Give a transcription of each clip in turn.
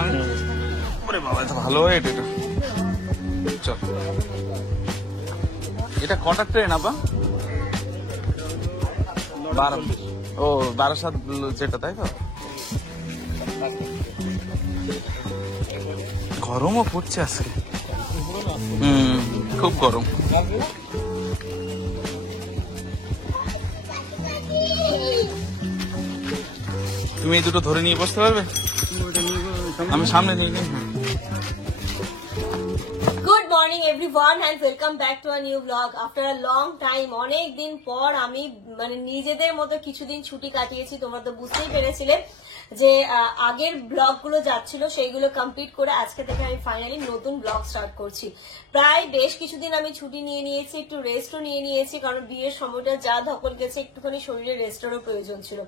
আমি? ওরে বাবা, এটা ভালো এটা। চল, এটা কটা ট্রেন আপা? 12। ও 12-7 যেটা, তাই তো? গরমও পড়ছে আজকে। খুব গরম। তুমি এই দুটো ধরে নিয়ে বসতে পারবে? আমি সামনে নিয়ে নিই। Good morning everyone and welcome back to a new blog. After a long time, অনেক দিন পর আমি নিজেদের মতো কিছুদিন ছুটি কাটিয়েছি। তোমরা তো বুঝতেই পেরেছিলে যে আগের ব্লগ গুলো যাচ্ছিল সেইগুলো কমপ্লিট করে আজকে থেকে আমি ফাইনালি নতুন ব্লগ স্টার্ট করছি। প্রায় বেশ কিছুদিন আমি ছুটি নিয়ে নিয়েছি, একটু রেস্টও নিয়ে নিয়েছি, কারণ বিয়ের সময়টা যা ধকল গেছে একটুখানি শরীরে রেস্টেরও প্রয়োজন ছিল।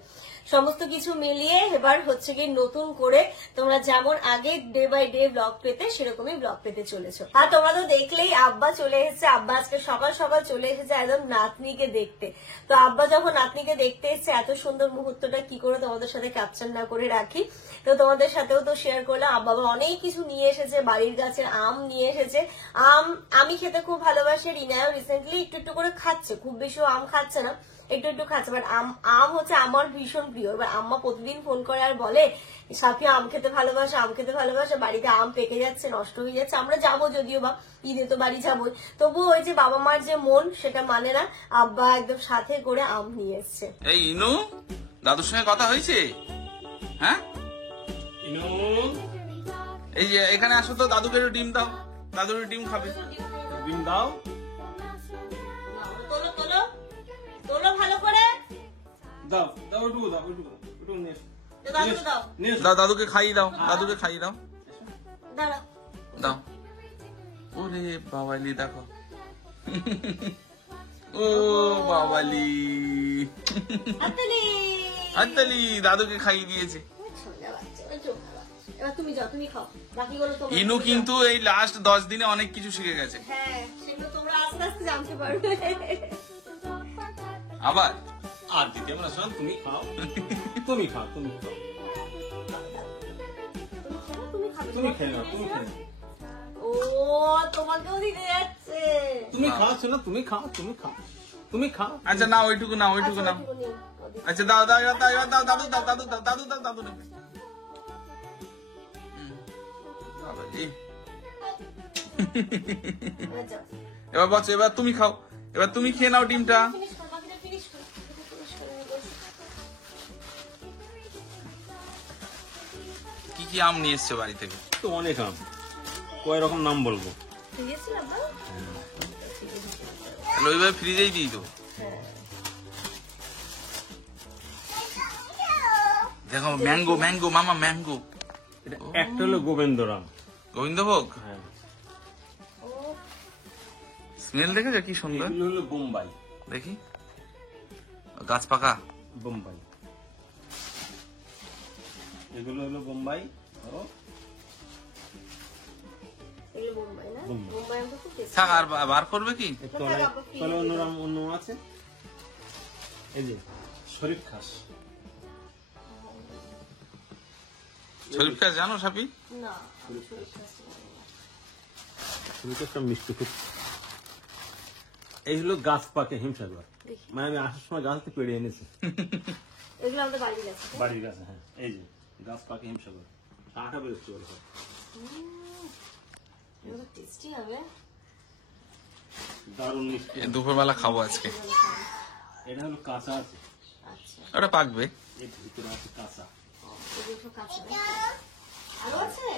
সমস্ত কিছু মিলিয়ে এবার হচ্ছে গিয়ে নতুন করে তোমরা যেমন আগে ডে বাই ডে ব্লগ পেতে সেরকমই ব্লগ পেতে চলেছো। আর তোমরা তো দেখলেই আব্বা চলে এসেছে। আব্বা আজকে সকাল সকাল চলে এসেছে একদম নাতনিকে দেখতে। তো আব্বা যখন নাতনিকে দেখতে এসেছে, এত সুন্দর মুহূর্তটা কি করে তোমাদের সাথে ক্যাপচার না করে রাখি। তো তোমাদের সাথেও তো শেয়ার করলাম। আব্বা অনেক কিছু নিয়ে এসেছে, বাড়ির গাছের আম নিয়ে এসেছে। আম আমি খেতে খুব ভালোবাসি। রিনাও রিসেন্টলি একটু একটু করে খাচ্ছে, খুব বেশি আম খাচ্ছে না, একটু একটু খাচ্ছে। বাট আম হচ্ছে আমার ভীষণ প্রিয়। এবার আম্মা প্রতিদিন ফোন করে আর বলে সাফি আম খেতে ভালোবাসে, আম খেতে ভালোবাসে। বাড়িতে আম পেকে যাচ্ছে, নষ্ট হয়ে যাচ্ছে। আমরা যাবো যদিও বা ঈদে তো বাড়ি যাবোই, তবুও ওই যে বাবা মার যে মন সেটা মানে না। আব্বা একদম সাথে করে আম নিয়ে এসছে। এই ইনু, দাদুর সঙ্গে কথা হয়েছে? হ্যাঁ ইনু, এই যে এখানে আসো তো, দাদুকে একটু ডিম দাও। দাদুর ডিম খাবে। ডিম দাও। তোলো তোলো তোলো ভালো করে দাও দাও, ওটুকু দাও, ওটুকু নিয়ে দাদুকে দাও। দাও, দাদুকে খাইয়ে দাও, দাদুকে খাইয়ে দাও। দাঁড়াও দাও। ওরে বাবালি, দেখো। ও বাবালি, হাততালি। হাততালি, দাদুকে খাইয়ে দিয়েছে। এবার তুমি যাও, তুমি খাও। বাকিগুলো তোমরা ইনু কিন্তু এই লাস্ট 10 দিনে অনেক কিছু শিখে গেছে। হ্যাঁ, সেগুলো তোমরা আস্তে আস্তে জানতে পারবে। আবার আর দিতে আমরা শোন, তুমি খাও, তুমি খাও, তুমি খাও, তুমি খেয়ে নাও, তুমি খেয়ে নাও। ও তোমাকেও দিতে যাচ্ছে। তুমি খাওয়াচ্ছ না, তুমি খাও, তুমি খাও, তুমি খাও। আচ্ছা না, ওইটুকু না, ওইটুকু না। আচ্ছা দাও দাও দাও দাও দাও, দাদু দাও, দাদু দাও, দাদু দাও, দাদু নেবে। বাবাজি। এবার বস, এবার তুমি খাও, এবার তুমি খেয়ে নাও ডিমটা। কি কি আম নিয়ে এসছো বাড়ি থেকে? তো অনেক আম, কয় রকম নাম বলবো। তাহলে ওইভাবে ফ্রিজেই দিয়ে দেবো। দেখো ম্যাঙ্গো, ম্যাঙ্গো মামা, ম্যাঙ্গো। একটা হলো গোবিন্দরাম, গোবিন্দভোগ। হ্যাঁ। স্মেল দেখেছো কি সুন্দর? এগুলো হলো বোম্বাই, দেখি গাছ পাকা বোম্বাই। এগুলো হলো বোম্বাই। ও থাক, আর বার করবে কি? তলে অন্যরাম অন্য আছে। এই যে শরীফ খাস, শরীফ খাস জানো সাপি? না, শরীফ একটা মিষ্টি খুব। এই হলো গাছ পাকে হিমসাগর, মানে আমি আসার সময় গাছ থেকে পেড়ে এনেছি। এগুলো আমাদের বাড়ির গাছ। বাড়ির গাছে, হ্যাঁ। এই যে গাছ পাকে হিমসাগর, আটা বেরোচ্ছে বলে। টেস্টি হবে, দারুণ মিষ্টি। দুপুরবেলা খাবো আজকে। এটা হলো কাঁচা আছে, আচ্ছা ওটা পাকবে। এর ভিতরে আছে কাঁচা। আরো আছে।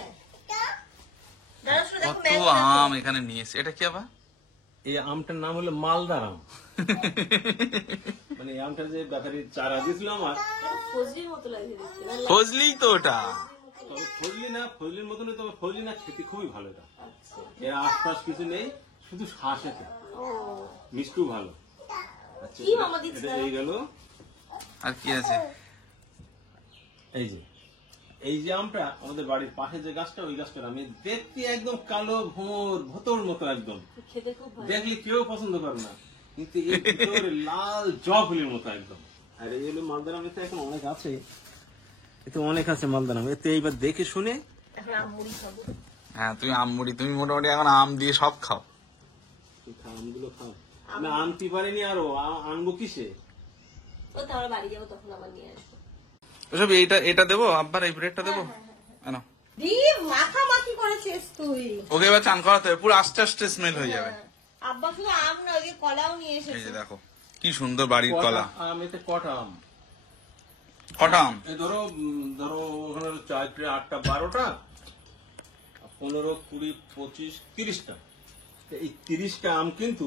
কত আম এখানে নিয়ে এসে। এটা কি আবার? এই আমটার নাম হলো মালদার আম। মানে এই আমটার যে ব্যাপারী চারা দিয়েছিল আমার, ফজলির মতো লাগে দেখতে। ফজলি তো ওটা। তবে ফজলি না, ফজলির মতনই, তবে ফজলি না, খেতে খুবই ভালো। এটা এর আশপাশ কিছু নেই, শুধু শ্বাস আছে, মিষ্টিও ভালো। আচ্ছা, কি মামা দিচ্ছে? এটা এই গেল। আর কি আছে? এই যে আমটা আমাদের বাড়ির পাশে যে গাছটা, ওই গাছটা আমি দেখতে একদম কালো ভোমর ভোতর মতো, একদম খেতে খুব ভালো। দেখলে কেউ পছন্দ করে না, কিন্তু এর ভিতরে লাল জবা ফুলের মতো একদম। আর এই হলো মালদার আম। এতে এখন অনেক আছে, এতে অনেক আছে মালদার আম। এতে এইবার দেখে শুনে এখন আমুড়ি খাবো। হ্যাঁ তুমি আমুড়ি, তুমি মোটামুটি এখন আম দিয়ে সব খাও। আমগুলো খাও। আমি আনতে পারিনি, আরো আনবো কিসে? ও তাহলে বাড়ি যাবো, তখন আবার নিয়ে আসবো। ওসব এটা দেবো, আব্বার এই ব্রেডটা দেবো। না ডিম মাখামাখি করেছিস তুই। ওকে এবার চান করাতে হবে, পুরো আস্তে আস্তে স্মেল হয়ে যাবে। আব্বা শুধু আম না, ওই কলাও নিয়ে এই এসেছে। যে দেখো কি সুন্দর বাড়ির কলা। আম, এতে কটা আম? কটা আম? এই ধরো ওখানে 4, 8টা, 12টা, 15, 20, 25, 30টা। এই 30টা আম কিন্তু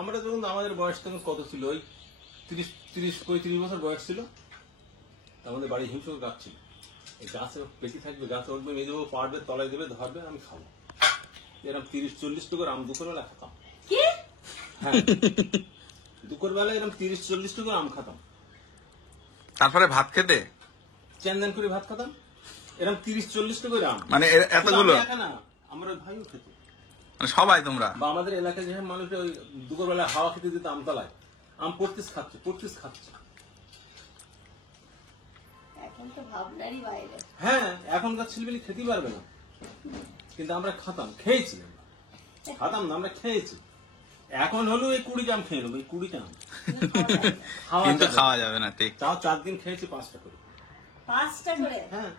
আমরা যখন আমাদের বয়স তখন কত ছিল, ওই 30-35 বছর বয়স ছিল, আমাদের বাড়ি হিমশক গাছ ছিল। এই গাছে পেটি থাকবে, গাছে উঠবে, মেজে দেবো, পাড়বে, তলায় দেবে, ধরবে, আমি খাবো। এরকম 30-40 টাকার আম দুপুরবেলা খেতাম। কি? হ্যাঁ, দুপুরবেলা এরকম 30-40 টাকার আম খেতাম। তারপরে ভাত খেতে চ্যান্দান করে ভাত খেতাম, এরকম 30-40 টাকার আম। মানে এতগুলো? একা না, আমরা ভাইও খেত, মানে সবাই তোমরা? বা আমাদের এলাকায় যেসব মানুষ ওই দুপুরবেলা হাওয়া খেতে দিত আমতলায়, আম পড়তিস খাচ্ছে। এখন তো ভাবনারই বাইরে। হ্যাঁ, এখনকার ছেলেমেয়ে খেতেই পারবে না, কিন্তু আমরা খেয়েছি খেতাম না, আমরা খেয়েছি। এখন হলো এই 20 আম খেয়ে নেবো, এই 20 আম কিন্তু খাওয়া যাবে না, ঠিক। তাও 4 দিন খেয়েছি 5টা করে। 5টা করে? হ্যাঁ,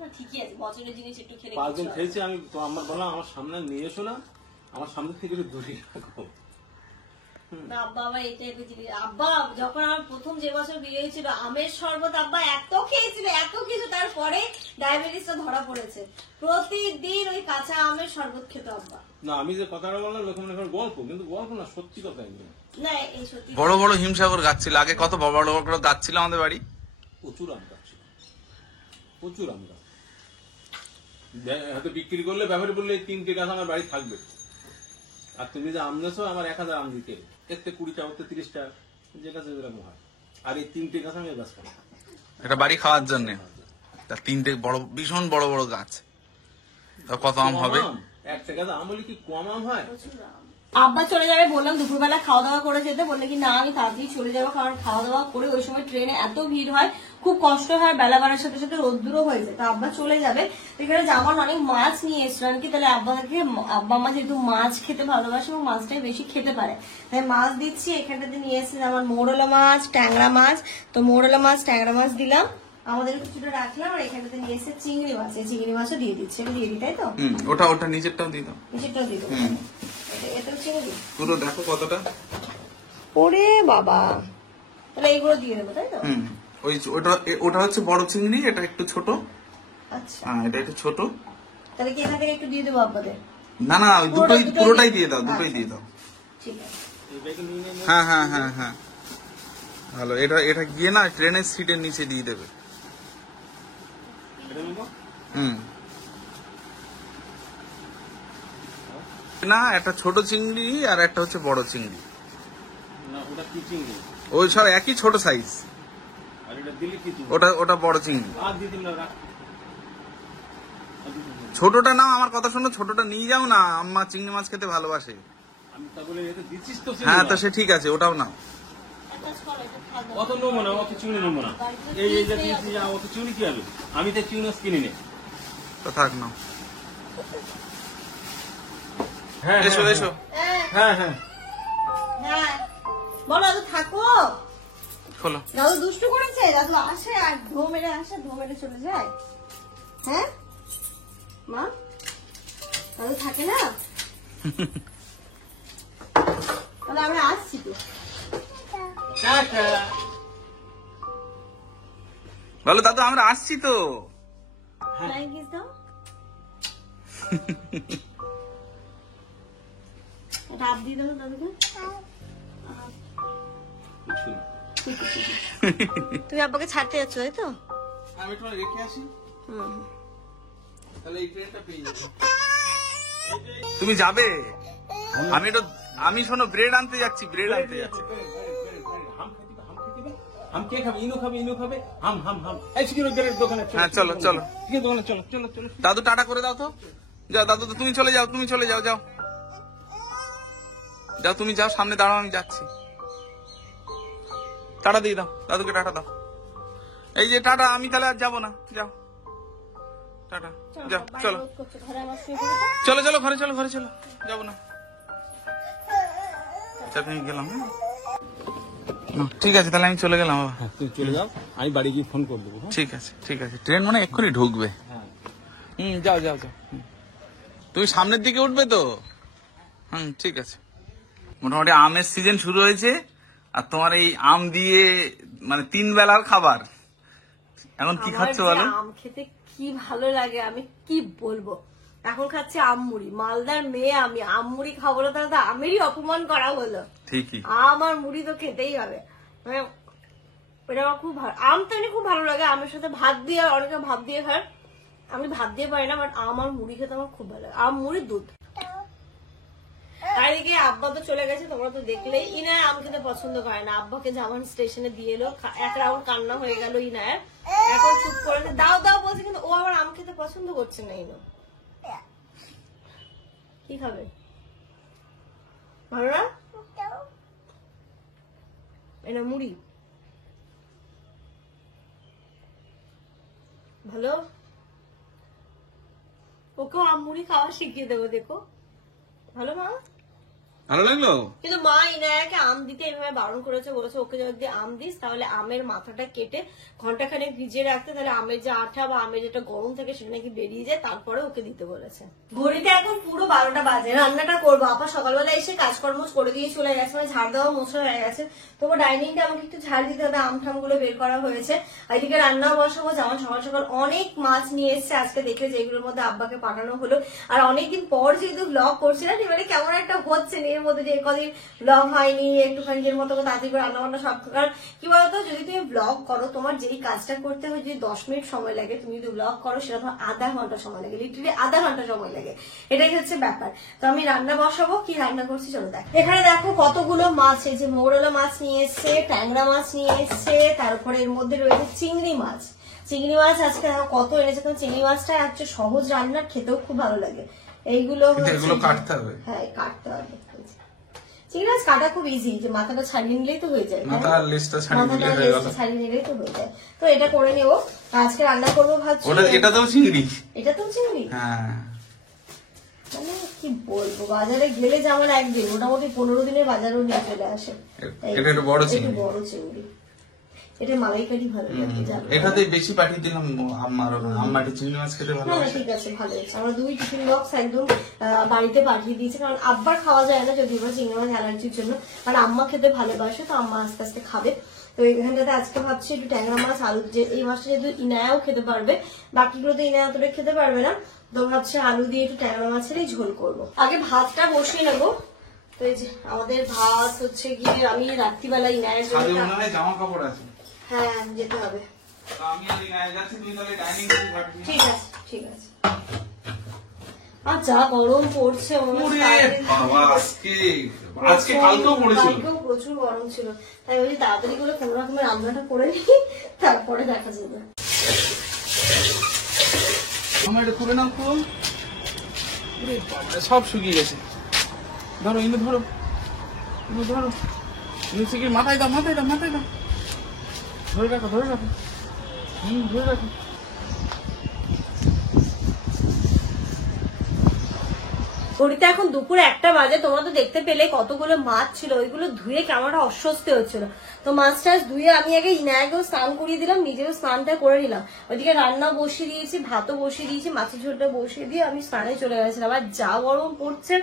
না ঠিকই আছে, বছরের জিনিস একটু খেলে 5 কিছু দিন হয় না। খেয়েছি আমি। তো আমার বললাম আমার সামনে নিয়ে এসো না, আমার সামনে থেকে একটু দূরে রাখো। না আব্বা আবার এই টাইপের জিনিস। আব্বা যখন আমার প্রথম যে বছর বিয়ে হয়েছিল, আমের শরবত আব্বা এত খেয়েছিল, এত কিছু, তারপরে ডায়াবেটিসটা ধরা পড়েছে। প্রতিদিন ওই কাঁচা আমের শরবত খেত আব্বা। না, আমি যে কথাটা বললাম লোক মনে করে গল্প, কিন্তু গল্প না, সত্যি কথা একদম। না এই সত্যি। বড় বড় হিমসাগর গাছ ছিল আগে, কত বড় বড় গাছ ছিল আমাদের বাড়ি। প্রচুর আম গাছ ছিল, প্রচুর আম গাছ। হয়তো বিক্রি করলে, ব্যাপারে বললে 3টে গাছ আমার বাড়ি থাকবে। আর তুমি যে আম নেছো, আমার 1000 আম দিতে, এতে 20টা, ওতে 30টা, যে গাছে যেরকম হয়। আর এই 3টে গাছ আমি গাছ পাবো, এটা বাড়ি খাওয়ার জন্য। তার 3টে বড়, ভীষণ বড় বড় গাছ, তা কত আম হবে? একটা গাছ আম হলে কি কম আম হয়? আব্বা চলে যাবে বললাম, দুপুরবেলা খাওয়া দাওয়া করে যেতে, বললে কি না আমি তাড়াতাড়ি চলে যাবো, কারণ খাওয়া দাওয়া করে ওই সময় ট্রেনে এত ভিড় হয়, খুব কষ্ট হয়, বেলা বাড়ার সাথে সাথে রোদ্দুরও হয়ে যায়। তো আব্বা চলে যাবে, এখানে জামান অনেক মাছ নিয়ে এসছিলাম কি, তাহলে আব্বা মা যেহেতু মাছ খেতে ভালোবাসে এবং মাছটাই বেশি খেতে পারে, তাই মাছ দিচ্ছি। এখানটাতে নিয়ে এসেছি আমার মৌরলা মাছ, ট্যাংরা মাছ। তো মৌরলা মাছ, ট্যাংরা মাছ দিলাম, আমাদের কিছুটা রাখলাম। আর এখানটাতে নিয়ে এসেছে চিংড়ি মাছ, এই চিংড়ি মাছও দিয়ে দিচ্ছে। এটা দিয়ে দিই, তাই তো? ওটা নিচেরটাও দিয়ে দাও। নিচেরটাও দিয়ে দেবো, এটাও চিংড়ি পুরো দেখো কতটা। ওরে বাবা, তাহলে এইগুলো দিয়ে দেবো, তাই তো? ওটা হচ্ছে বড় চিংড়ি, এটা একটু ছোট। আচ্ছা, এটা একটু ছোট। তাহলে কি এখান থেকে একটু দিয়ে দেবো আপনাদের? না না, ওই পুরোটাই দিয়ে দাও, দুটোই দিয়ে দাও। ঠিক আছে। হ্যাঁ হ্যাঁ হ্যাঁ হ্যাঁ, ভালো। এটা গিয়ে না ট্রেনের সিটের নিচে দিয়ে দেবে। না, একটা ছোট চিংড়ি আর একটা হচ্ছে বড় চিংড়ি। ওই সব একই ছোট সাইজ। ওটা বড় চিংড়ি। ছোটটা নাও, আমার কথা শোনো, ছোটটা নিয়ে যাও না, আম্মা চিংড়ি মাছ খেতে ভালোবাসে। হ্যাঁ তো সে ঠিক আছে, ওটাও নাও। অত নেবো না, অত চিংড়ি নেবো না। এই যে দিয়েছি, অত চিংড়ি কি হবে? আমি তো চিংড়ি মাছ কিনি নেই। তো থাক না। হ্যাঁ এসো এসো। হ্যাঁ হ্যাঁ হ্যাঁ বলো, দাদু থাকো। খোলো। দাদু দুষ্টু করেছে, দাদু আসে আর ঢো মেরে আসে, ঢো মেরে চলে যায়। হ্যাঁ মা, দাদু থাকে না? তাহলে আমরা আসছি তো। বলো দাদু আমরা আসছি তো। ফ্লাইং কিস দাও। এটা আপ দিয়ে দেবো দাদুকে। তুমি আব্বাকে ছাড়তে যাচ্ছ, তাই তো? আমি তোমার রেখে আসি, তাহলে এই ট্রেনটা পেয়ে যাবে। তুমি যাবে? আমি শোনো, ব্রেড আনতে যাচ্ছি, ব্রেড আনতে যাচ্ছি। হাম কে খাবে? ইনু খাবে, ইনু খাবে। হাম হাম হাম। এই সিকিউরিটির দোকানে। হ্যাঁ চলো চলো, ঠিক আছে, দোকানে চলো চলো চলো। দাদু টাটা করে দাও তো। যাও দাদু, তো তুমি চলে যাও, তুমি চলে যাও, যাও যাও, তুমি যাও, সামনে দাঁড়াও, আমি যাচ্ছি। টাটা দিয়ে দাও, দাদুকে টাটা দাও। এই যে টাটা, আমি তাহলে আর যাবো না, যাও টাটা, যাও, চলো চলো চলো ঘরে চলো, ঘরে চলো, যাবো না, তুমি গেলাম। ঠিক আছে, তাহলে আমি চলে গেলাম বাবা। তুমি চলে যাও, আমি বাড়ি গিয়ে ফোন করে দেবো। ঠিক আছে, ঠিক আছে, ট্রেন মানে এক্ষুনি ঢুকবে। যাও যাও যাও, তুমি সামনের দিকে উঠবে তো। ঠিক আছে। মোটামুটি আমের সিজন শুরু হয়েছে, আর তোমার এই আম দিয়ে মানে 3 বেলার খাবার। এখন কি খাচ্ছ বলো? আম খেতে কি ভালো লাগে আমি কি বলবো। এখন খাচ্ছি আম মুড়ি। মালদার মেয়ে আমি, আম মুড়ি খাবো না তাহলে তো আমেরই অপমান করা হলো। ঠিকই, আম আর মুড়ি তো খেতেই হবে। মানে এটা আমার খুব ভালো। আম তো এমনি খুব ভালো লাগে, আমের সাথে ভাত দিয়ে, অনেকে ভাত দিয়ে খায়, আমি ভাত দিয়ে পারি না, বাট আম আর মুড়ি খেতে আমার খুব ভালো লাগে। আম মুড়ি দুধ। তারদিকে আব্বা তো চলে গেছে, তোমরা তো দেখলেই। ইনায় আম খেতে পছন্দ করে না, আব্বাকে জামান স্টেশনে দিয়ে এলো, এক রাউন্ড কান্না হয়ে গেল ইনায়ের। এখন চুপ করে দাও দাও বলছে, কিন্তু ও আবার আম খেতে পছন্দ করছে না। ইনো কি খাবে? ভালো না? এনা মুড়ি ভালো, ওকেও আম মুড়ি খাওয়া শিখিয়ে দেবো। দেখো ভালো মা, ভালো লাগলো। কিন্তু মা ইনায়াকে আম দিতে এভাবে বারণ করেছে, বলেছে ওকে যদি আম দিস তাহলে আমের মাথাটা কেটে ঘন্টাখানেক ভিজিয়ে রাখতে, তাহলে আমের যে আঠা বা আমের যেটা গরম থাকে সেটা নাকি বেরিয়ে যায়, তারপরে ওকে দিতে বলেছে। ঘড়িতে এখন পুরো 12টা বাজে, রান্নাটা করবো। আপা সকালবেলা এসে কাজকর্ম করে দিয়ে চলে গেছে, মানে ঝাড় দেওয়া মোছা হয়ে গেছে। তবু ডাইনিংটা আমাকে একটু ঝাড় দিতে হবে, আম ঠাম গুলো বের করা হয়েছে। এদিকে রান্নাও বসাবো। যেমন সকাল সকাল অনেক মাছ নিয়ে এসছে আজকে, দেখে যেগুলোর মধ্যে আব্বাকে পাঠানো হলো। আর অনেকদিন পর যেহেতু ব্লগ করছিলাম, এবারে কেমন একটা হচ্ছে এর মধ্যে যে কদিন ব্লগ হয়নি, একটুখানি নিজের মতো তাড়াতাড়ি করে রান্না বান্না সব। কারণ কি বলতো, যদি তুমি ব্লগ করো, তোমার যেই কাজটা করতে হয় যদি 10 মিনিট সময় লাগে, তুমি যদি ব্লগ করো সেটা তোমার আধা ঘন্টা সময় লাগে, লিটারালি আধা ঘন্টা সময় লাগে। এটাই হচ্ছে ব্যাপার। তো আমি রান্না বসাবো, কি রান্না করছি চলো দেখ। এখানে দেখো কতগুলো মাছ, এই যে মৌরলা মাছ নিয়ে এসছে, ট্যাংরা মাছ নিয়ে এসছে, তারপরে এর মধ্যে রয়েছে চিংড়ি মাছ। চিংড়ি মাছ আজকে কত এনেছে, কারণ চিংড়ি মাছটা হচ্ছে সহজ রান্নার, খেতেও খুব ভালো লাগে। এইগুলো কাটতে হবে। হ্যাঁ কাটতে হবে। চিংড়ি মাছ কাটা খুব ইজি, যে মাথাটা ছাড়িয়ে নিলেই তো হয়ে যায়, মাথার লেজটা ছাড়িয়ে নিলেই তো হয়ে যায়। তো এটা করে নেবো, আজকে রান্না করবো ভাবছি। এটা তো চিংড়ি, এটা তো চিংড়ি। হ্যাঁ মানে কি বলবো, বাজারে গেলে যেমন একদিন মোটামুটি 15 দিনের বাজারও নিয়ে চলে আসে। এটা একটু বড় চিংড়ি, বড় চিংড়ি। এটা মালাইকারি ভালো লাগে, জানো এটাতেই বেশি পাঠিয়ে দিলাম। আম্মাটি চিংড়ি মাছ খেতে ভালো। হ্যাঁ ঠিক আছে, ভালো হয়েছে। আমরা 2 টিফিন বক্স একদম বাড়িতে পাঠিয়ে দিয়েছি, কারণ আব্বার খাওয়া যায় না যদি এবার চিংড়ি মাছ অ্যালার্জির জন্য, কারণ আম্মা খেতে ভালোবাসে, তো আম্মা আস্তে আস্তে খাবে। তো এইখানটাতে আজকে ভাবছি একটু ট্যাংরা মাছ, আলু, যে এই মাছটা যেহেতু ইনায়াও খেতে পারবে, বাকিগুলো তো ইনায়া অতটা খেতে পারবে না, তো ভাবছি আলু দিয়ে একটু ট্যাংরা মাছেরই ঝোল করবো। আগে ভাতটা বসিয়ে নেবো। তো এই যে আমাদের ভাত হচ্ছে গিয়ে, আমি রাত্রিবেলা ইনায়ের জন্য জামা কাপড় আছে, হ্যাঁ যেতে হবে। ঠিক আছে ঠিক আছে। আর যা গরম পড়ছে, কালকেও প্রচুর গরম ছিল, তাই বলি তাড়াতাড়ি করে কোনো রকমের রান্নাটা করে নিই, তারপরে দেখা যাবে। আমার এটা তুলে নাও তো, সব শুকিয়ে গেছে। ধরো ইনু, ধরো ইনু, ধরো ইনু, শিখে মাথায় দাও, মাথায় দাও, মাথায় দাও, ধরে রাখো, ধরে রাখো, ধরে রাখো। ঘড়িতে এখন দুপুর 1টা বাজে। তোমরা তো দেখতে পেলে কতগুলো মাছ ছিল, ওইগুলো ধুয়ে কেমন অস্বস্তি হচ্ছিল। তো মাছ টাছ ধুয়ে আমি আগে ইনায়াকেও স্নান করিয়ে দিলাম, নিজেও স্নানটা করে নিলাম। ওইদিকে রান্না বসিয়ে দিয়েছি, ভাতও বসিয়ে দিয়েছি, মাছের ঝোলটা বসিয়ে দিয়ে আমি স্নানে চলে গেছিলাম। আর যা গরম পড়ছে,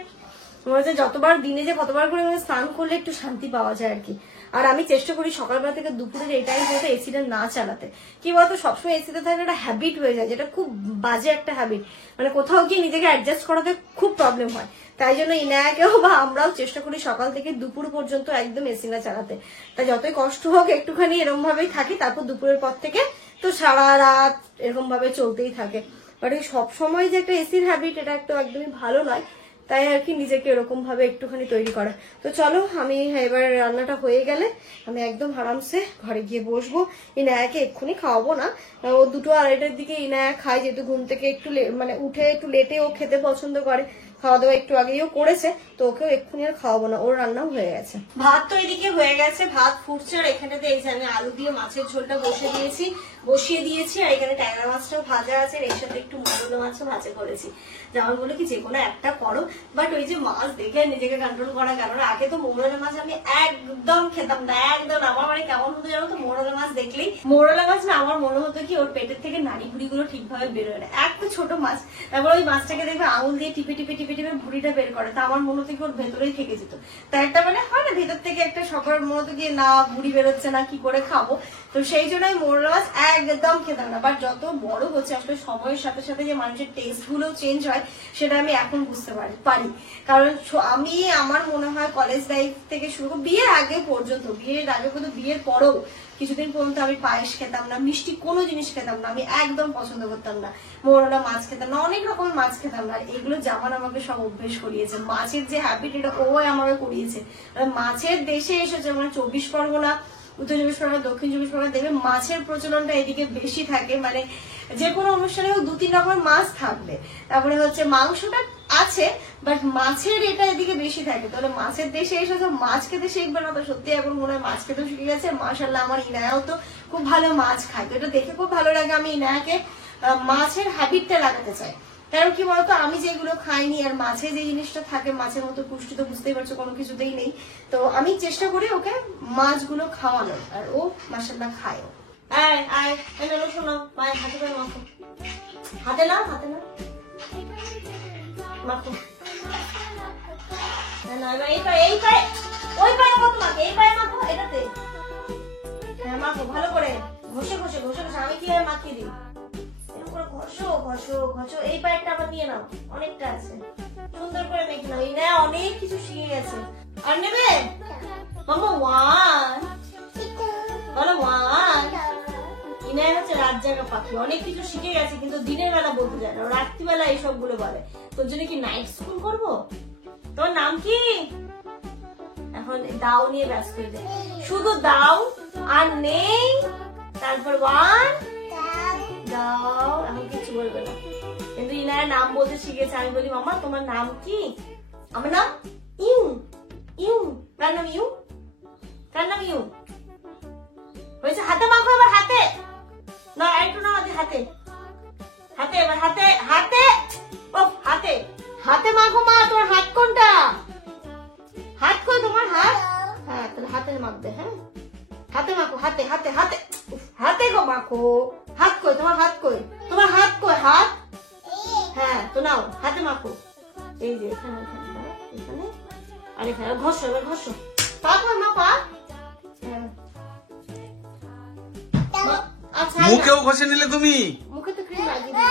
মনে হচ্ছে যতবার দিনে যে কতবার করে স্নান করলে একটু শান্তি পাওয়া যায় আর কি। আর আমি চেষ্টা করি সকালবেলা থেকে দুপুরের এই টাইম পর্যন্ত এসিটা না চালাতে। কি বলতো, সবসময় এসিতে থাকলে একটা হ্যাবিট হয়ে যায়, যেটা খুব বাজে একটা হ্যাবিট, মানে কোথাও গিয়ে নিজেকে অ্যাডজাস্ট করাতে খুব প্রবলেম হয়। তাই জন্য ইনায়াকেও বা আমরাও চেষ্টা করি সকাল থেকে দুপুর পর্যন্ত একদম এসি না চালাতে। তাই যতই কষ্ট হোক একটুখানি এরকম ভাবেই থাকি, তারপর দুপুরের পর থেকে তো সারা রাত এরকম ভাবে চলতেই থাকে। বাট ওই সবসময় যে একটা এসির হ্যাবিট, এটা একটা একদমই ভালো নয়। তাই আর কি নিজেকে এরকম ভাবে একটুখানি তৈরি করা। তো চলো, আমি এবার রান্নাটা হয়ে গেলে আমি একদম আরামসে ঘরে গিয়ে বসবো। ইনায়াকে এক্ষুনি খাওয়াবো না, ও 2টো 2:30টার দিকে ইনায়া খায়, যেহেতু ঘুম থেকে একটু মানে উঠে একটু লেটে ও খেতে পছন্দ করে। খাওয়া দাওয়া একটু আগেও করেছে, তো ওকেও এক্ষুনি আর খাওয়াবো না, ওর রান্নাও হয়ে গেছে। ভাত তো এদিকে হয়ে গেছে, ভাত ফুটছে, আর এখানেতে এই যে আমি আলু দিয়ে মাছের ঝোলটা বসিয়ে দিয়েছি, আর এখানে ট্যাংরা মাছটাও ভাজা আছে, আর এর সাথে একটু মরলা মাছও ভাজা করেছি। যেমন বলে কি যেকোনো একটা করো, বাট ওই যে মাছ দেখে নিজেকে কন্ট্রোল করা, কারণ আগে তো মৌরলা মাছ আমি একদম খেতাম না, একদম। আমার মানে কেমন হতো জানো তো, মৌরলা মাছ দেখলেই, মৌরলা মাছ না আমার মনে হতো কি ওর পেটের থেকে নাড়ি ভুড়ি গুলো ঠিকভাবে বেরোয় না, একটা ছোট মাছ, তারপর ওই মাছটাকে দেখবে আঙুল দিয়ে টিপে টিপে টিপে টিপে ভুড়িটা বের করে, তা আমার মনে হতো কি ওর ভেতরেই থেকে যেত। তাই একটা মানে হয় না ভেতর থেকে একটা সবার মনে হতো কি না ভুড়ি বেরোচ্ছে না, কি করে খাবো। তো সেই জন্য আমি মৌরলা মাছ একদম খেতাম না, বাট যত বড় হচ্ছে আসলে সময়ের সাথে সাথে যে মানুষের টেস্ট গুলো চেঞ্জ হয় সেটা আমি এখন বুঝতে পারি। কারণ আমি আমার মনে হয় কলেজ লাইফ থেকে শুরু করে বিয়ের আগে পর্যন্ত, বিয়ের পরেও কিছুদিন পর্যন্ত আমি পায়েস খেতাম না, মিষ্টি কোনো জিনিস খেতাম না, আমি একদম পছন্দ করতাম না। মৌরলা মাছ খেতাম না, অনেক রকম মাছ খেতাম না। এগুলো জামান আমাকে সব অভ্যেস করিয়েছে, মাছের যে হ্যাবিট এটা ও আমাকে করিয়েছে। মাছের দেশে এসেছে, মানে 24 পরগনা, উত্তর 24 পরগনা, দক্ষিণ 24 পরগনা দেখবে মাছের প্রচলনটা এদিকে বেশি থাকে। মানে যে কোনো অনুষ্ঠানে 2-3 রকমের মাছ থাকবে, তারপরে হচ্ছে মাংসটা আছে, বাট মাছের এটা এদিকে বেশি থাকে। তাহলে মাছের দেশে এসে তো মাছ খেতে শিখবে না, তো সত্যি এখন মনে হয় মাছ খেতেও শিখে গেছে। মাশাআল্লাহ আমার ইনায়াও তো খুব ভালো মাছ খায়, তো এটা দেখে খুব ভালো লাগে। আমি ইনায়াকে মাছের হ্যাবিটটা লাগাতে চাই, কারণ কি বলতো আমি যেগুলো খাইনি, আর মাছে যে জিনিসটা থাকে, মাছের মতো পুষ্টি তো বুঝতেই পারছো কোনো কিছুতেই নেই। তো আমি চেষ্টা করি ওকে মাছগুলো খাওয়ানোর, আর ও মাশাআল্লাহ খায়। শোনো মায়ের হাতে করে মাখো, হাতে না মাখো, এই পায়ে ওই পায়ে মতো মাখো, এই পায়ে মাখো, এটাতে হ্যাঁ মাখো ভালো করে, ঘষে আমি কিভাবে মাখিয়ে দিই, এরকম করে ঘষো। এই পায়েরটা আবার নিয়ে নাও, অনেকটা আছে, সুন্দর করে মেখে নাও। এই না অনেক কিছু শিখে গেছে। আর নেবে মাম্মা ওয়ান, বলো ওয়ান। ইনায় হচ্ছে রাত জাগা পাখি, অনেক কিছু শিখে গেছে, কিন্তু দিনের বেলা বলতে যায় না, রাত্রিবেলা এইসব গুলো বলে। তোর জন্য কি নাইট স্কুল করবো? তোর নাম কি? এখন দাও নিয়ে ব্যস্ত হয়ে যায়, শুধু দাও আর নেই, তারপর ওয়ান দাও, এখন কিছু বলবে না। কিন্তু ইনায় নাম বলতে শিখেছে। আমি বলি মামা তোমার নাম কি? আমার নাম ইউ। কার নাম ইউ? হয়েছে, হাতে মাখো এবার, হাতে না একটু না, হাতে এবার হাতে মাখো। মা তোমার হাত কোনটা? হাত কই তোমার? হাত, হ্যাঁ তাহলে হাতে মাখবে। হ্যাঁ হাতে মাখো, হাতে গো মাখো। হাত কই তোমার? হাত কই? হাত, হ্যাঁ তো নাও হাতে মাখো। এই যে এখানে আর এখানে ঘষো, এবার ঘষো পা, মা পা। মুখেও ঘষে নিলে তুমি? মুখে তো ক্রিম লাগিয়ে দিই,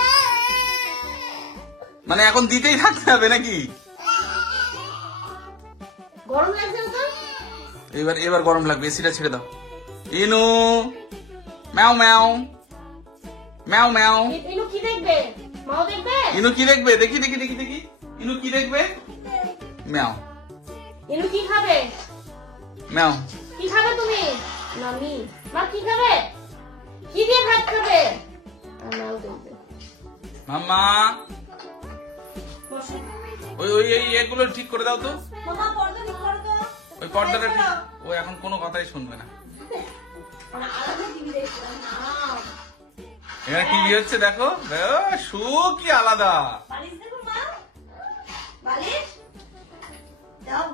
মানে এখন দিতেই থাকতে হবে নাকি? গরম লাগছে না তো? এবার গরম লাগবে, এসিটা ছেড়ে দাও। ইনু ম্যাও ম্যাও ম্যাও ম্যাও। ইনু কি দেখবে? মাও দেখবে? ইনু কি দেখবে? দেখি ইনু কি দেখবে? ম্যাও। ইনু কি খাবে? ম্যাও। কি খাবে তুমি? নামি মা কি খাবে? কি দিয়ে ভাত খাবে? ম্যাও দেখবে। মাম্মা ওই এগুলো ঠিক করে দাও তো। মামা পর্দা ঠিক করো তো। ওই পর্দাটা ঠিক, ও এখন কোনো কথাই শুনবে না। আলাদা টিভি দেখছিলাম না, এখানে টিভি হচ্ছে দেখো, শো কি আলাদা। বালিশ দেখো মা, বালিশ দাও।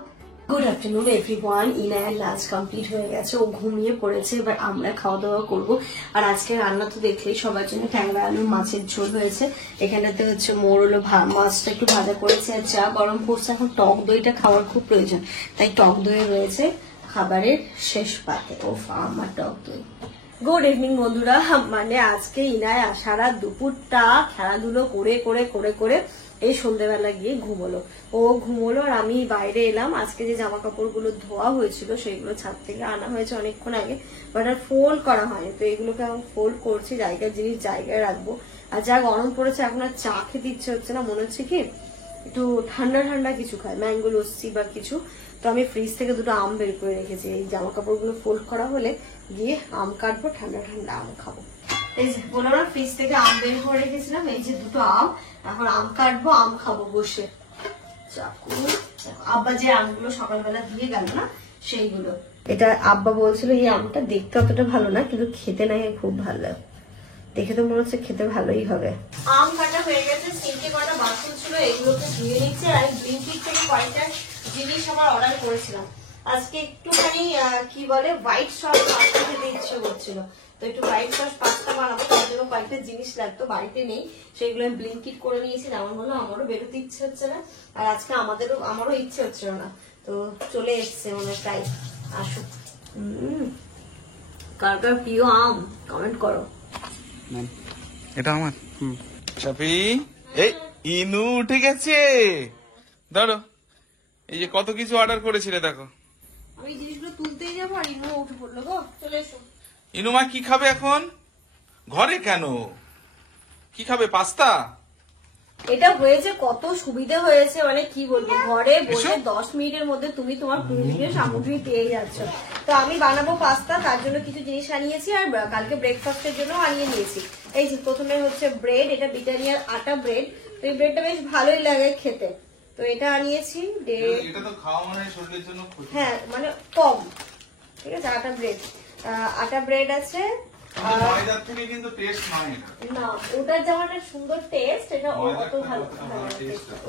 Good afternoon everyone. ইনায়ার লাঞ্চ কমপ্লিট হয়ে গেছে, ও ঘুমিয়ে পড়েছে, এবার আমরা খাওয়া দাওয়া করবো। আর আজকে রান্না তো দেখলেই সবার জন্য ট্যাংরা আলুর মাছের ঝোল হয়েছে, এখানেতে হচ্ছে মোরলো মাছটা একটু ভাজা করেছে, আর যা গরম পড়ছে এখন টক দইটা খাওয়ার খুব প্রয়োজন, তাই টক দই রয়েছে খাবারের শেষ পাতে। ও আমার টক দই। গুড ইভিনিং বন্ধুরা, মানে আজকে ইনায় সারা দুপুরটা খেলাধুলো করে এই সন্ধ্যেবেলা গিয়ে ঘুমোলো, আর আমি বাইরে এলাম। আজকে যে জামা কাপড়গুলো ধোয়া হয়েছিল সেগুলো ছাদ থেকে আনা হয়েছে অনেকক্ষণ আগে, বাট আর ফোল্ড করা হয়নি, তো এগুলোকে এখন ফোল্ড করছি, জায়গার জিনিস জায়গায় রাখবো। আর যা গরম পড়েছে এখন আর চা খেতে ইচ্ছে হচ্ছে না, মনে হচ্ছে কি একটু ঠান্ডা কিছু খায়, ম্যাঙ্গো লস্যি বা কিছু। তো আমি ফ্রিজ থেকে 2টো আম বের করে রেখেছি, এই জামা কাপড়গুলো ফোল্ড করা হলে গিয়ে আম কাটবো, ঠান্ডা আম খাবো। এই যে বললাম ফ্রিজ থেকে আম বের করে রেখেছিলাম, এই যে 2টো আম, এখন আম কাটবো, আম খাবো বসে। চাকু, আব্বা যে আমগুলো সকালবেলা দিয়ে গেল না সেইগুলো। এটা আব্বা বলছিল এই আমটা দেখতে অতটা ভালো না, কিন্তু খেতে নাকি খুব ভালো। দেখে তো মনে হচ্ছে খেতে ভালোই হবে। আম কাটা হয়ে গেছে, সিঙ্কে কটা বাসন ছিল এগুলোকে ধুয়ে নিচ্ছে। আর ব্লিঙ্কিট থেকে কয়েকটা জিনিস আমার অর্ডার করেছিলাম। আজকে একটুখানি কি বলে হোয়াইট সস পাস্তা খেতে ইচ্ছে করছিল, তো একটু হোয়াইট সস পাস্তা বানাবো, তার জন্য কয়েকটা জিনিস লাগতো, বাড়িতে নেই, সেগুলো আমি ব্লিঙ্কিট করে নিয়েছি। আমার মনে হয় আমারও বেরোতে ইচ্ছে হচ্ছে না, আর আজকে আমারও ইচ্ছে হচ্ছিল না, তো চলে এসছে মনে হয়, তাই আসুক। কার কার প্রিয় আম কমেন্ট করো। এটা আমার চাপি। এই ইনু উঠে গেছে, ধরো। এই যে কত কিছু অর্ডার করেছিলে দেখো। আমি জিনিসগুলো তুলতেই যাবো আর ইনু উঠে পড়লো গো। চলে এসো। ইনুমা কি খাবে এখন? ঘরে কেন? কি খাবে? পাস্তা? এটা হয়েছে কত সুবিধা হয়েছে, মানে কি বলবো, ঘরে বসে 10 মিনিটের মধ্যে তুমি তোমার প্রয়োজনীয় সামগ্রী পেয়ে যাচ্ছ। তো আমি বানাবো পাস্তা, তার জন্য কিছু জিনিস আনিয়েছি, আর কালকে ব্রেকফাস্টের জন্য আনিয়ে নিয়েছি। এই যে প্রথমে হচ্ছে ব্রেড, এটা ব্রিটানিয়ার আটা ব্রেড, তো এই ব্রেডটা বেশ ভালোই লাগে খেতে, তো এটা আনিয়েছি। এটা তো খাওয়া মানে শরীরের জন্য ক্ষতি। হ্যাঁ মানে কম, ঠিক আছে। আটা ব্রেড আছে। ময়দার থেকে কিন্তু টেস্ট নয় এটা। না, ওটার যেমন একটা সুন্দর টেস্ট, এটা অত ভালো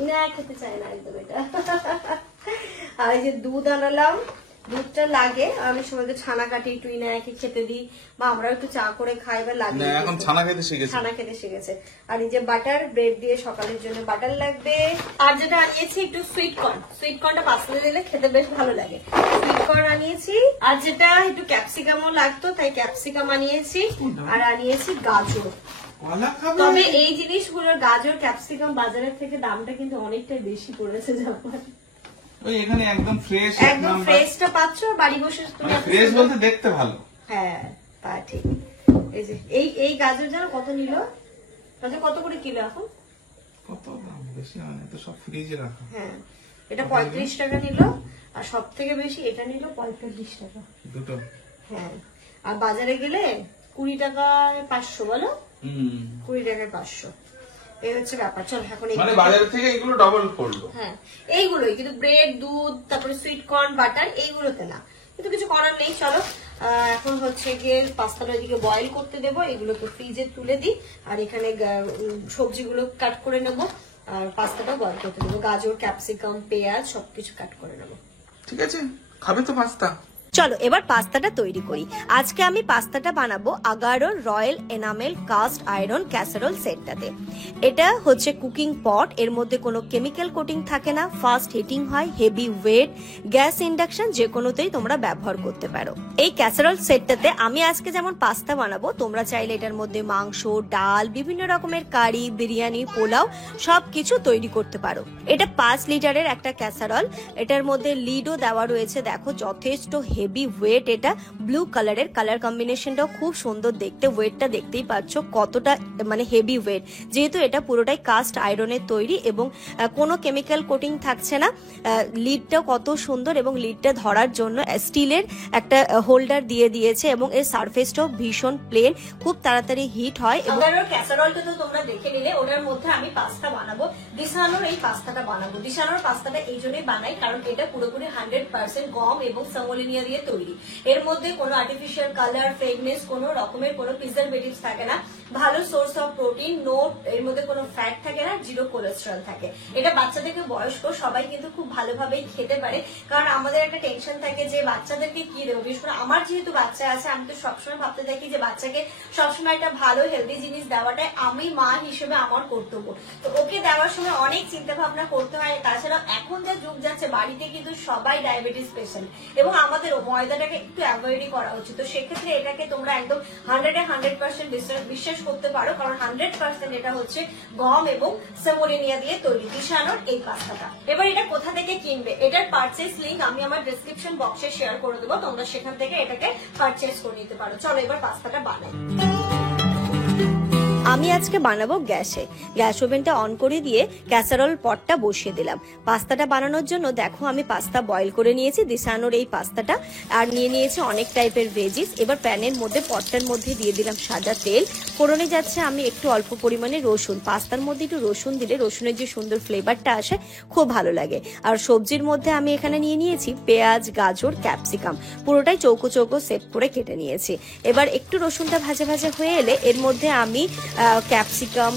না, খেতে চায় না একদম এটা। আর এই যে দুধ আনালাম, দুধটা লাগে, অনেক সময় তো ছানা কাটি একটু ইনায়াকে খেতে দিই, বা আমরা একটু চা করে খাই, বা লাগে না এখন ছানা খেতে শিখেছে। ছানা খেতে শিখেছে। আর এই যে বাটার, ব্রেড দিয়ে সকালের জন্য বাটার লাগবে। আর যেটা আনিয়েছি একটু সুইট কর্ন, সুইট কর্নটা পাস্তাতে দিলে খেতে বেশ ভালো লাগে, সুইট কর্ন আনিয়েছি। আর যেটা একটু ক্যাপসিকামও লাগতো, তাই ক্যাপসিকাম আনিয়েছি। আর আনিয়েছি গাজর। তবে এই জিনিসগুলোর গাজর ক্যাপসিকাম বাজারের থেকে দামটা কিন্তু অনেকটাই বেশি পড়েছে। যখন ওই এখানে একদম ফ্রেশ, একদম ফ্রেশটা পাচ্ছ, বাড়ি বসে তুমি ফ্রেশ বলতে দেখতে ভালো। হ্যাঁ তা ঠিক। এই যে এই গাজর জানো কত নিল? গাজর কত করে কিলো এখন? কত দাম? বেশি হয় না তো, সব ফ্রিজে রাখা। হ্যাঁ, এটা 35 টাকা নিল, আর সব থেকে বেশি এটা নিল 45 টাকা দুটো। হ্যাঁ, আর বাজারে গেলে 20 টাকায় 500, বলো 20 টাকায় 500, এই হচ্ছে ব্যাপার। চল এখন মানে বাজারের থেকে এগুলো ডবল পড়লো। হ্যাঁ এইগুলোই, কিন্তু ব্রেড, দুধ, তারপরে সুইট কর্ন, বাটার এইগুলোতে না, কিন্তু কিছু করার নেই। চলো এখন হচ্ছে গিয়ে পাস্তাটা এদিকে বয়েল করতে দেবো, এগুলোকে ফ্রিজে তুলে দিই, আর এখানে সবজিগুলো কাট করে নেবো, আর পাস্তাটা বয়েল করতে দেবো। গাজর, ক্যাপসিকাম, পেঁয়াজ সবকিছু কাট করে নেবো। ঠিক আছে, খাবে তো পাস্তা? চলো এবার পাস্তাটা তৈরি করি। আজকে আমি পাস্তাটা বানাবো Agaro royal enamel cast iron casserole সেটটাতে। এটা হচ্ছে কুকিং পট, এর মধ্যে কোনো কেমিক্যাল কোটিং থাকে না, ফাস্ট হিটিং হয়, হেভি ওয়েট, গ্যাস ইন্ডাকশন যে কোনোতেই তোমরা ব্যবহার করতে পারো। এই ক্যাসারোল সেটটাতে আমি আজকে যেমন পাস্তা বানাবো, তোমরা চাইলে এটার মধ্যে মাংস, ডাল, বিভিন্ন রকমের কারি, বিরিয়ানি, পোলাও সবকিছু তৈরি করতে পারো। এটা 5 লিটারের একটা ক্যাসারোল, এটার মধ্যে লিডও দেওয়া রয়েছে, দেখো যথেষ্ট হেভি ওয়েট। এটা ব্লু কালারের, কালার কম্বিনেশনটাও খুব সুন্দর দেখতে, ওয়েটটা দেখতেই পাচ্ছ কতটা মানে হেভি ওয়েট, যেহেতু এটা পুরোটাই কাস্ট আয়রনের তৈরি এবং কোনো কেমিক্যাল কোটিং থাকছে না। লিডটাও কত সুন্দর, এবং লিডটা ধরার জন্য স্টিলের একটা হোল্ডার দিয়ে দিয়েছে, এবং এর সারফেসটাও ভীষণ প্লেন, খুব তাড়াতাড়ি হিট হয়। এবং ক্যাসারোলটা তো তোমরা দেখে নিলে, ওটার মধ্যে আমি পাস্তা বানাবো, দিশানোর এই পাস্তাটা বানাবো। দিশানোর পাস্তাটা এই জন্যই বানাই কারণ এটা পুরোপুরি 100% গম এবং সেমোলিনা দিয়ে তৈরি। এর মধ্যে কোনো আর্টিফিশিয়াল কালার, ফ্রেগনেন্স, কোনো রকমের কোনো প্রিজারভেটিভস থাকে না, ভালো সোর্স অফ প্রোটিন, নো এর মধ্যে কোনো ফ্যাট থাকে না, জিরো কোলেস্টেরল থাকে। এটা বাচ্চা থেকে বয়স্ক সবাই কিন্তু খুব ভালোভাবেই খেতে পারে, কারণ আমাদের একটা টেনশন থাকে যে বাচ্চাদেরকে কি দেবো। বিশেষ করে আমার যেহেতু বাচ্চা আছে, আমি তো সবসময় ভাবতে থাকি যে বাচ্চাকে সবসময় একটা ভালো হেলদি জিনিস দেওয়াটাই আমি মা হিসেবে আমার কর্তব্য। তো ওকে দেওয়ার সময় অনেক চিন্তা ভাবনা করতে হয়। তাছাড়া এখন যা যুগ যাচ্ছে, বাড়িতে কিন্তু সবাই ডায়াবেটিস পেশেন্ট, এবং আমাদেরও ময়দাটাকে একটু অ্যাভয়েডই করা উচিত। তো সেক্ষেত্রে এটাকে তোমরা একদম 100% বিশ্বাস করতে পারো, কারণ 100% এটা হচ্ছে গম এবং সেমোলিনা দিয়ে তৈরি দিশানোর এই পাস্তাটা। এবার এটা কোথা থেকে কিনবে, এটার পারচেস লিংক আমি আমার ডেসক্রিপশন বক্সে শেয়ার করে দেবো, তোমরা সেখান থেকে এটাকে পারচেস করে নিতে পারো। চলো এবার পাস্তাটা বানাই। আমি আজকে বানাবো গ্যাসে। গ্যাস ওভেনটা অন করে দিয়ে ক্যাসারোল পটটা বসিয়ে দিলাম। পাস্তাটা বানানোর জন্য দেখো আমি পাস্তা বয়েল করে নিয়েছি, দিশানোর এই পাস্তাটা, আর নিয়ে নিয়েছি অনেক টাইপের ভেজিস। এবার প্যানের মধ্যে পটটার মধ্যে দিয়ে দিলাম সাদা তেল। ফোড়নে যাচ্ছে আমি একটু অল্প পরিমাণে রসুন। পাস্তার মধ্যে একটু রসুন দিলে রসুনের যে সুন্দর ফ্লেভারটা আসে খুব ভালো লাগে। আর সবজির মধ্যে আমি এখানে নিয়ে নিয়েছি পেঁয়াজ, গাজর, ক্যাপসিকাম, পুরোটাই চৌকো চৌকো সেট করে কেটে নিয়েছি। এবার একটু রসুনটা ভাজা ভাজা হয়ে এলে এর মধ্যে আমি ক্যাপসিকাম,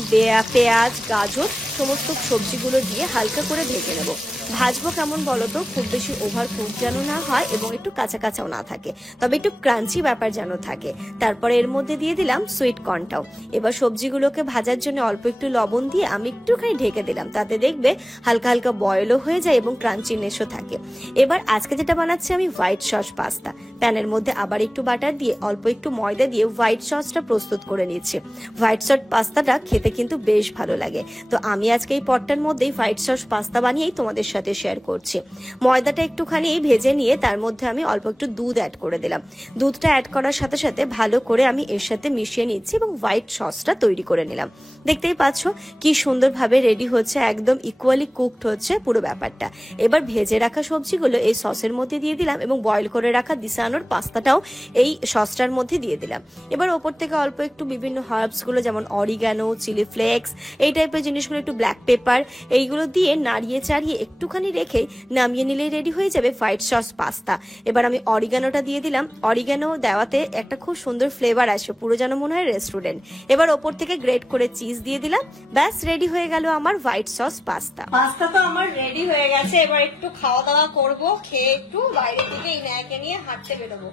পেঁয়াজ, গাজর সমস্ত সবজিগুলো দিয়ে হালকা করে ভেজে নেব। ভাজবো কেমন বলো তো, খুব বেশি ওভার কুক যেন না হয় এবং একটু কাঁচা কাঁচাও না থাকে, তবে একটু ক্রাঞ্চি ব্যাপার যেন থাকে। তারপরে এর মধ্যে দিয়ে দিলাম সুইট কর্নটাও। এবার সবজিগুলোকে ভাজার জন্য অল্প একটু লবণ দিয়ে আমি একটুখানি ঢেকে দিলাম, তাতে দেখবে হালকা হালকা বয়েলও হয়ে যায় এবং ক্রাঞ্চিনেসও থাকে। এবার আজকে যেটা বানাচ্ছি আমি হোয়াইট সস পাস্তা। প্যানের মধ্যে আবার একটু বাটার দিয়ে অল্প একটু ময়দা দিয়ে হোয়াইট সসটা প্রস্তুত করে নিচ্ছি। হোয়াইট সস পাস্তাটা খেতে কিন্তু বেশ ভালো লাগে। তো আমি আজকে এই পটটার মধ্যেই হোয়াইট সস পাস্তা বানিয়েই তোমাদের সাথে শেয়ার করছি। ময়দাটা একটুখানি ভেজে নিয়ে তার মধ্যে আমি অল্প একটু দুধ অ্যাড করে দিলাম। দুধটা অ্যাড করার সাথে সাথে ভালো করে আমি এর সাথে মিশিয়ে নিচ্ছি এবং হোয়াইট সসটা তৈরি করে নিলাম। দেখতেই পাচ্ছ কি সুন্দরভাবে রেডি হচ্ছে, একদম ইকুয়ালি কুকড হচ্ছে পুরো ব্যাপারটা। এবার ভেজে রাখা সবজিগুলো এই সসের মধ্যে দিয়ে দিলাম এবং বয়েল করে রাখা দিশানোর পাস্তাটাও এই সসটার মধ্যে দিয়ে দিলাম। এবার ওপর থেকে অল্প একটু বিভিন্ন হার্বসগুলো যেমন অরিগানো, চিলি ফ্লেক্স, এই টাইপের জিনিসগুলো, একটু ব্ল্যাক পেপার, এইগুলো দিয়ে নাড়িয়ে চাড়িয়ে একটুখানি রেখে নামিয়ে নিলেই রেডি হয়ে যাবে হোয়াইট সস পাস্তা। এবার আমি অরিগানোটা দিয়ে দিলাম। অরিগানো দেওয়াতে একটা খুব সুন্দর ফ্লেভার আসে, পুরো যেন মনে হয় রেস্টুরেন্ট। এবার ওপর থেকে গ্রেট করে চিজ দিয়ে দিলাম। ব্যাস রেডি হয়ে গেল আমার হোয়াইট সস পাস্তা। পাস্তা তো আমার রেডি হয়ে গেছে। এবার একটু খাওয়া দাওয়া করবো, খেয়ে একটু বাইরে থেকে ইনায়াকে নিয়ে হাঁটতে বেরোবো।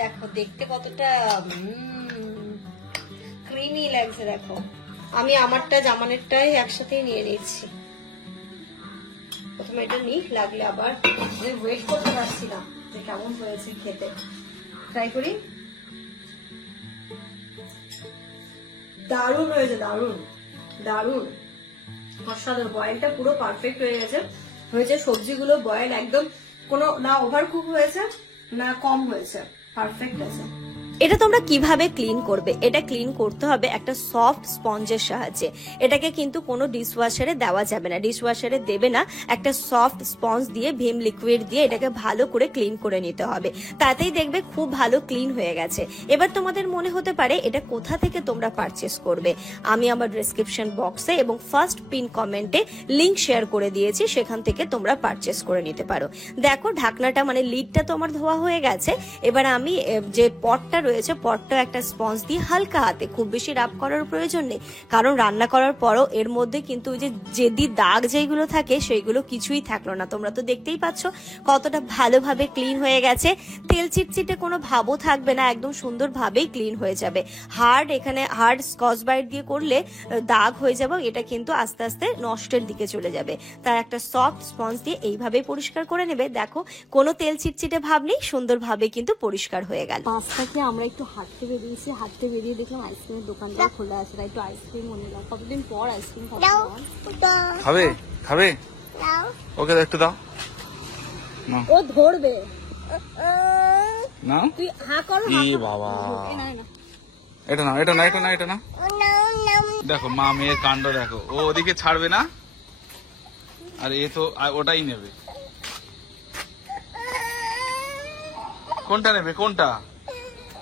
দেখো দেখতে কতটা ক্রিমি লাগছে। দেখো আমি আমারটা জামানেরটাই একসাথেই নিয়ে নিচ্ছি। প্রথমে এটা নিই, লাগলে আবার ওয়েট করতে পারছি না যে কেমন হয়েছে খেতে। ট্রাই করি। দারুণ হয়েছে, দারুণ দারুণ অসাধারণ। বয়েলটা পুরো পারফেক্ট হয়ে গেছে। সবজিগুলো বয়েল একদম, কোনো না ওভার কুক হয়েছে না কম হয়েছে, পারফেক্ট আছে। এটা তোমরা কিভাবে ক্লিন করবে? এটা ক্লিন করতে হবে একটা সফট স্পঞ্জের সাহায্যে। এটাকে কিন্তু কোনো ডিশওয়াশারে দেওয়া যাবে না, ডিশওয়াশারে দেবে না। একটা সফট স্পঞ্জ দিয়ে ভিম লিকুইড দিয়ে এটাকে ভালো করে ক্লিন করে নিতে হবে, তাতেই দেখবে খুব ভালো ক্লিন হয়ে গেছে। এবার তোমাদের মনে হতে পারে এটা কোথা থেকে তোমরা পারচেস করবে। আমি আমার ডেসক্রিপশন বক্সে এবং ফার্স্ট পিন কমেন্টে লিংক শেয়ার করে দিয়েছি, সেখান থেকে তোমরা পারচেস করে নিতে পারো। দেখো ঢাকনাটা মানে লিডটা তো আমার ধোয়া হয়ে গেছে। এবার আমি যে পটটা রয়েছে, পটটা একটা স্পঞ্জ দিয়ে হালকা হাতে, খুব বেশি রাব করার প্রয়োজন নেই, কারণ রান্না করার পরও এর মধ্যে কিন্তু ওই যে জেদি দাগ যেগুলো থাকে সেইগুলো কিছুই থাকলো না। তোমরা তো দেখতেই পাচ্ছ কতটা ভালোভাবে ক্লিন হয়ে গেছে। তেল চিটচিটে কোনো ভাবও থাকবে না, একদম সুন্দরভাবেই ক্লিন হয়ে যাবে। এখানে হার্ড স্কচ ব্রাইট দিয়ে করলে দাগ হয়ে যাবে, এটা কিন্তু আস্তে আস্তে নষ্টের দিকে চলে যাবে। তার একটা সফট স্পঞ্জ দিয়ে এইভাবেই পরিষ্কার করে নেবে। দেখো কোনো তেল চিটচিটে ভাব নেই, সুন্দরভাবে কিন্তু পরিষ্কার হয়ে গেল। পাঁচটাকে আমরা একটু হাঁটতে বেরিয়েছি, হাঁটতে বেরিয়ে দেখলাম আইসক্রিমের দোকানটা খোলা আছে, তাই একটু আইসক্রিম মনে লাগলো। কতদিন পর আইসক্রিম খাবে খাবে ওকে একটু দাও। ও ধরবে না তুই হ্যাঁ কর। বাবা এটা না, এটা না, এটা না, এটা না। দেখো মা মেয়ের কাণ্ড দেখো, ও ওদিকে ছাড়বে না আর এ তো ওটাই নেবে। কোনটা নেবে, কোনটা?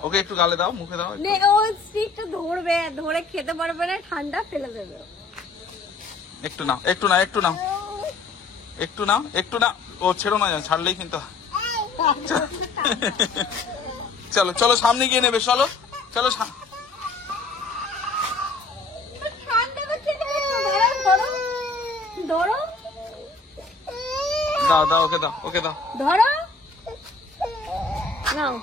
ওকে একটু গালে দাও, মুখে দাও। ও স্টিকটা ধরবে, ধরে খেতে পারবে না, ঠান্ডা ফেলে দেবে। একটু নাও, একটু না, একটু নাও, একটু নাও, একটু না। ও ছেড়ো না, ছাড়লেই কিন্তু। চলো চলো সামনে গিয়ে নেবে, চলো চলো। দাও দাও, ওকে দাও, ওকে দাও। ধরো নাও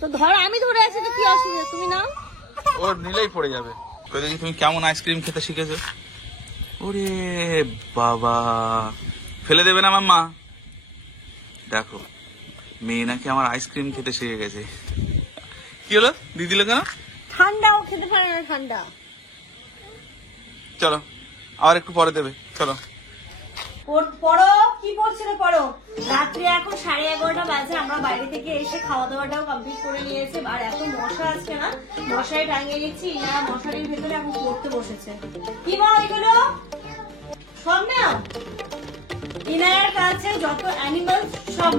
তো, ধরো আমি ধরে আছি তো, কি অসুবিধা? তুমি নাও। ওর নিলেই পড়ে যাবে। দেখি তুমি কেমন আইসক্রিম খেতে শিখেছো। ওরে বাবা, ফেলে দেবে না মাম্মা? দেখো মেয়ে নাকি আমার আইসক্রিম খেতে শিখে গেছে। কি হলো, দিয়ে দিল কেন? ঠান্ডাও খেতে পারে না, ঠান্ডা। চলো আবার একটু পরে দেবে, চলো। পড়ো, কি পড়ছিল পড়ো। রাত্রি এখন 11:30 বাজে, আমরা বাইরে থেকে এসে খাওয়া দাওয়াটাও কমপ্লিট করে নিয়েছে। আর এত মশা আজকে না, মশারি টাঙিয়ে দিচ্ছি, ইনারা মশারির ভেতরে এখন পড়তে বসেছে। কি মা এগুলো সব না, ইনার কাছে যত অ্যানিমাল সব